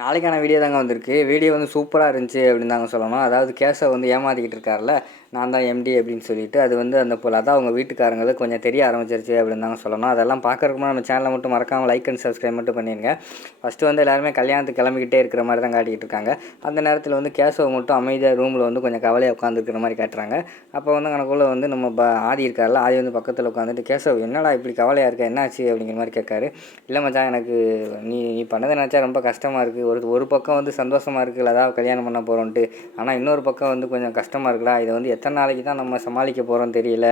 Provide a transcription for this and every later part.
நாளைக்கான வீடியோ தாங்க வந்திருக்கு. வீடியோ வந்து சூப்பரா இருந்துச்சு அப்படின்னு தாங்க சொல்லணும். அதாவது கேஷவ வந்து ஏமாத்திக்கிட்டு இருக்கார்ல, நான் தான் எம்டி அப்படின்னு சொல்லிட்டு, அது வந்து அந்த போல அதான் அவங்க வீட்டுக்காரங்களுக்கு கொஞ்சம் தெரிய ஆரம்பிச்சிருச்சு அப்படின்னு தாங்க சொல்லணும். அதெல்லாம் பார்க்கறதுக்கு முன்னாடி நம்ம சேனலை மட்டும் மறக்காம லைக் அண்ட் சப்ஸ்கிரைப் மட்டும் பண்ணிருங்க. ஃபஸ்ட்டு வந்து எல்லாருமே கல்யாணத்துக்கு கிளம்பிக்கிட்டே இருக்கிற மாதிரி தான் காட்டிக்கிட்டு இருக்காங்க. அந்த நேரத்தில் வந்து கேஷவ மட்டும் அமைதியாக ரூமில் வந்து கொஞ்சம் கவலையாக உட்காந்துருக்கிற மாதிரி காட்டுறாங்க. அப்போ வந்து கணக்குள்ள வந்து நம்ம ஆதி இருக்கார்ல, ஆதி வந்து பக்கத்தில் உட்காந்துட்டு, கேஷவ் என்னடா இப்படி கவலையாக இருக்க, என்னாச்சு அப்படிங்கிற மாதிரி கேட்காரு. இல்லை மச்சான், எனக்கு நீ நீ பண்ணதை நினச்சா ரொம்ப கஷ்டமாக இருக்குது. ஒரு பக்கம் வந்து சந்தோஷமாக இருக்குல்ல, அதாவது கல்யாணம் பண்ண போகிறோன்ட்டு. ஆனால் இன்னொரு பக்கம் வந்து கொஞ்சம் கஷ்டமாக இருக்குடா. இதை வந்து எத்தனை நாளைக்கு தான் நம்ம சமாளிக்க போகிறோன்னு தெரியல.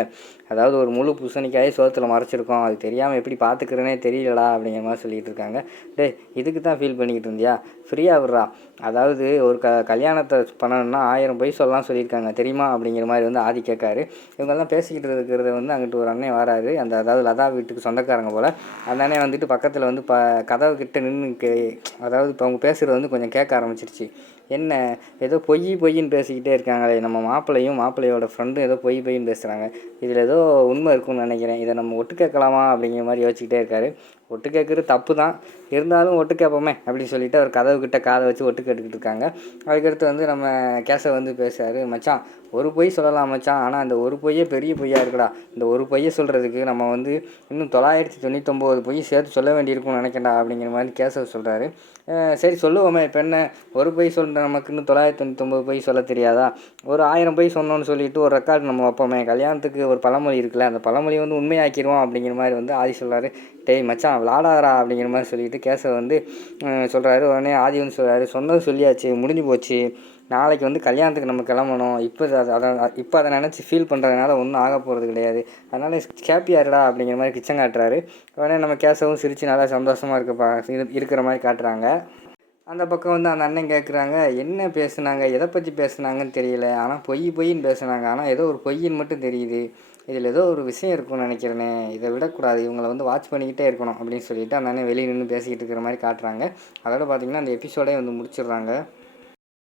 அதாவது ஒரு முழு பூசணிக்காயே சோத்தில் மறைச்சிருக்கோம், அது தெரியாமல் எப்படி பார்த்துக்கிறேனே தெரியலடா அப்படிங்கிற மாதிரி சொல்லிகிட்டு இருக்காங்க. டே, இதுக்கு தான் ஃபீல் பண்ணிக்கிட்டு இருந்தியா, ஃப்ரீயாக விட்றா. அதாவது ஒரு கல்யாணத்தை பண்ணணும்னா 1000 பொய் சொல்லலாம் சொல்லியிருக்காங்க தெரியுமா அப்படிங்கிற மாதிரி வந்து ஆதி கேட்காரு. இவங்கெல்லாம் பேசிக்கிட்டு இருக்கிறத வந்து அங்கிட்டு ஒரு அண்ணன் வராரு, அதாவது லதா வீட்டுக்கு சொந்தக்காரங்க போல். அந்த அண்ணன் வந்துட்டு பக்கத்தில் வந்து கதவு கிட்ட நின்று அதாவது இப்போ அவங்க பேசுகிறது வந்து கொஞ்சம் கேட்க ஆரம்பிச்சிருச்சு. என்ன ஏதோ பொய்ன்னு பேசிக்கிட்டே இருக்காங்களே, நம்ம மாப்பிள்ளையோட ஃப்ரெண்டும் ஏதோ பொய்ன்னு பேசுகிறாங்க, இதில் ஏதோ உண்மை இருக்குன்னு நினைக்கிறேன், இதை நம்ம ஒட்டு கேட்கலாமா அப்படிங்கிற மாதிரி யோசிச்சுக்கிட்டே இருக்காரு. ஒட்டு கேட்குறது தப்பு தான், இருந்தாலும் ஒட்டு கேட்போமே அப்படின்னு சொல்லிட்டு அவர் கதவு கிட்ட காதை வச்சு ஒட்டு கேட்டுக்கிட்டு இருக்காங்க. அதுக்கடுத்து வந்து நம்ம கேஷவ் வந்து பேசுகிறாரு. மச்சான், ஒரு பொய் சொல்லலாம் மச்சான், ஆனால் அந்த ஒரு பொய்யே பெரிய பொய்யா இருக்குடா. இந்த ஒரு பொய்யை சொல்கிறதுக்கு நம்ம வந்து இன்னும் 999 பொய் சேர்த்து சொல்ல வேண்டியிருக்கும்னு நினைக்கிறேன்டா அப்படிங்கிற மாதிரி கேஷவ் சொல்கிறாரு. சரி சொல்லுவோமே, இப்போ என்ன ஒரு பொய் சொல்கிற நமக்கு இன்னும் 999 பொய் சொல்ல தெரியாதா? ஒரு 1000 பொய் சொன்னோன்னு சொல்லிட்டு ஒரு ரெக்கார்டு நம்ம வைப்போமே. கல்யாணத்துக்கு ஒரு பழமொழி இருக்குல்ல, அந்த பழமொழி வந்து உண்மையாக்கிடுவோம் அப்படிங்கிற மாதிரி வந்து ஆதி சொல்கிறாரு. டேய் மச்சான், விளாடாரா அப்படிங்கிற மாதிரி சொல்லிட்டு கேஷவ் வந்து சொல்கிறாரு. உடனே ஆதி வந்து சொல்கிறாரு, சொன்னது சொல்லியாச்சு, முடிஞ்சு போச்சு. நாளைக்கு வந்து கல்யாணத்துக்கு நம்ம கிளம்பணும். இப்போ அதை நினச்சி ஃபீல் பண்ணுறதுனால ஒன்றும் ஆக போகிறது கிடையாது. அதனால் ஹேப்பியாருடா அப்படிங்கிற மாதிரி கிச்சன் காட்டுறாரு. உடனே நம்ம கேஷவும் சிரித்து நல்லா சந்தோஷமாக இருக்கிற மாதிரி காட்டுறாங்க. அந்த பக்கம் வந்து அந்த அண்ணன் கேட்குறாங்க, என்ன பேசுனாங்க, எதை பற்றி பேசுனாங்கன்னு தெரியல, ஆனால் பொய்ன்னு பேசுனாங்க, ஆனால் ஏதோ ஒரு பொய்ன்னு மட்டும் தெரியுது, இதில் ஏதோ ஒரு விஷயம் இருக்குன்னு நினைக்கிறேனே, இதை விடக்கூடாது, இவங்களை வந்து வாட்ச் பண்ணிக்கிட்டே இருக்கணும் அப்படின்னு சொல்லிட்டு அந்த அண்ணன் வெளியே நின்று பேசிக்கிட்டு இருக்கிற மாதிரி காட்டுறாங்க. அதோட பார்த்திங்கன்னா அந்த எபிசோடே வந்து முடிச்சிடுறாங்க.